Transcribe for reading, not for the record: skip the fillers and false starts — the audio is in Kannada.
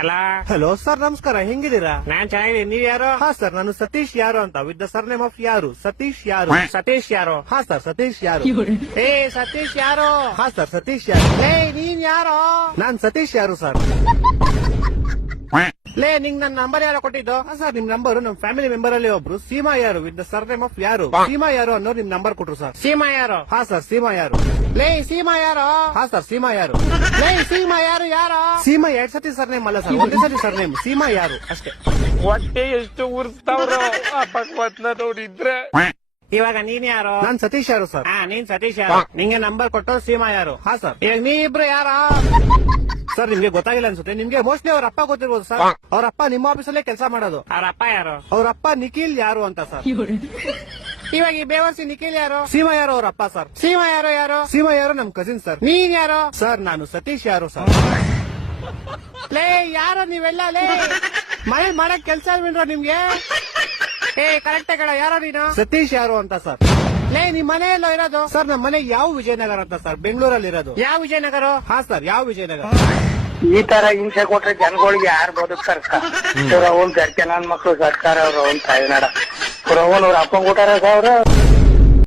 ಅಲ್ಲ ಹಲೋ ಸರ್, ನಮಸ್ಕಾರ. ಹೆಂಗಿದ್ದೀರಾ? ನಾನ್ ಚೆನ್ನಾಗಿದ್ದೀನಿ. ನೀವ್ ಯಾರು? ಹಾ ಸರ್, ನಾನು ಸತೀಶ್ ಯಾರು ಅಂತ, ವಿತ್ ದ ಸರ್ನೇಮ್ ಆಫ್ ಯಾರು. ಸತೀಶ್ ಯಾರು. ಸತೀಶ್ ಯಾರು? ಹಾ ಸರ್, ಸತೀಶ್ ಯಾರು. ಏ ಸತೀಶ್ ಯಾರು? ಹಾ ಸರ್, ಸತೀಶ್ ಯಾರು. ಲೇ ನೀನ್ ಯಾರು? ನಾನ್ ಸತೀಶ್ ಯಾರು ಸರ್. ಲೇ ನಿಂಗ್ ನನ್ ನಂಬರ್ ಯಾರೋ ಕೊಟ್ಟಿದ್ದು? ಹಾ ಸರ್, ನಿಮ್ ನಂಬರ್ ನಮ್ ಫ್ಯಾಮಿಲಿ ಮೆಂಬರ್ ಅಲ್ಲಿ ಒಬ್ರು ಸೀಮಾ ಯಾರು ವಿತ್ ದ ಸರ್ನೇಮ್ ಆಫ್ ಯಾರು. ಸೀಮಾ ಯಾರು ಅನ್ನೋರು ನಿಮ್ ನಂಬರ್ ಕೊಟ್ರು ಸರ್. ಸೀಮಾ ಯಾರು? ಹಾ ಸರ್, ಸೀಮಾ ಯಾರು. ಲೇ ಸೀಮಾ ಯಾರು? ಹಾ ಸರ್, ಸೀಮಾ ಯಾರು. ಲೇ ಸೀಮಾ ಯಾರು? ಯಾರು? ಸೀಮಾ 2 ಸತಿ ಸರ್ನೇಮ್ ಅಲ್ಲ ಸರ್, ಒಂದೇ ಸತಿ ಸರ್ನೇಮ್. ಸೀಮಾ ಯಾರು ಅಷ್ಟೇ. ಹೊಟ್ಟೆ ಎಷ್ಟು ಉರ್ಸ್ತಾವ್ರೋ ಆ ಭಗವತ್ನ ನೋಡಿದ್ರೆ. ಇವಾಗ ನೀನ್ ಯಾರು? ನಾನ್ ಸತೀಶ್ ಯಾರು ಸರ್. ನೀನ್ ಸತೀಶ್ ಯಾರು? ನಿಂಗೆ ನಂಬರ್ ಕೊಟ್ಟು ಸೀಮಾ ಯಾರು? ಹಾ ಸರ್. ಈಗ ನೀ ಇಬ್ರು ಯಾರ? ಸರ್, ನಿಮ್ಗೆ ಗೊತ್ತಾಗಿಲ್ಲ ಅನ್ಸುತ್ತೆ. ನಿಮ್ಗೆ ಮೋಸ್ಟ್ಲಿ ಅವ್ರ ಅಪ್ಪ ಗೊತ್ತಿರ್ಬೋದು ಸರ್. ಅವ್ರ ಅಪ್ಪ ನಿಮ್ಮ ಆಫೀಸಲ್ಲೇ ಕೆಲಸ ಮಾಡೋದು. ಅವ್ರ ಅಪ್ಪ ಯಾರು? ಅವ್ರ ಅಪ್ಪ ನಿಖಿಲ್ ಯಾರು ಅಂತ ಸರ್. ಇವಾಗ ಈ ಬೇವರ್ಸಿ ನಿಖಿಲ್ ಯಾರು? ಸೀಮಾ ಯಾರು ಅವ್ರ ಅಪ್ಪ ಸರ್. ಸೀಮಾ ಯಾರು? ಯಾರು? ಸೀಮಾ ಯಾರು ನಮ್ ಕಸಿನ್ ಸರ್. ನೀನ್ ಯಾರು? ಸರ್, ನಾನು ಸತೀಶ್ ಯಾರು ಸರ್. ಲೇ ಯಾರು ನೀವೆಲ್ಲ? ಲೇ ಮನೆ ಮಾಡಕ್ ಕೆಲ್ಸ ಬಿಡ್ರ ನಿಮ್ಗೆ? ಏ ಕರೆಕ್ಟ್ ಕಡ ಯಾರೋ ನೀನು? ಸತೀಶ್ ಯಾರು ಅಂತ ಸರ್. ಲೇ ನಿಮ್ ಮನೆ ಎಲ್ಲೋ ಇರೋದು? ಸರ್, ನಮ್ಮ ಮನೆ ಯಾವ ವಿಜಯನಗರ ಅಂತ ಸರ್, ಬೆಂಗಳೂರಲ್ಲಿ ಇರೋದು. ಯಾವ ವಿಜಯನಗರ? ಹಾ ಸರ್, ಯಾವ ವಿಜಯನಗರ. ಈ ತರ ಹಿಂಸೆ ಕೊಟ್ರೆ ಜನಗಳಿಗೆ ಯಾರು ಬದುಕ್ತಾರ? ಅವ್ನ್ ಗರ್ಕೆ ನನ್ ಮಕ್ಳು ಸರ್ಕಾರ ಅವ್ರ ಅವ್ನ್ ತಾಯಿನಾಡ ಅವ್ರ ಅಪ್ಪಂಗ್ ಊಟಾರ ಅವ್ರ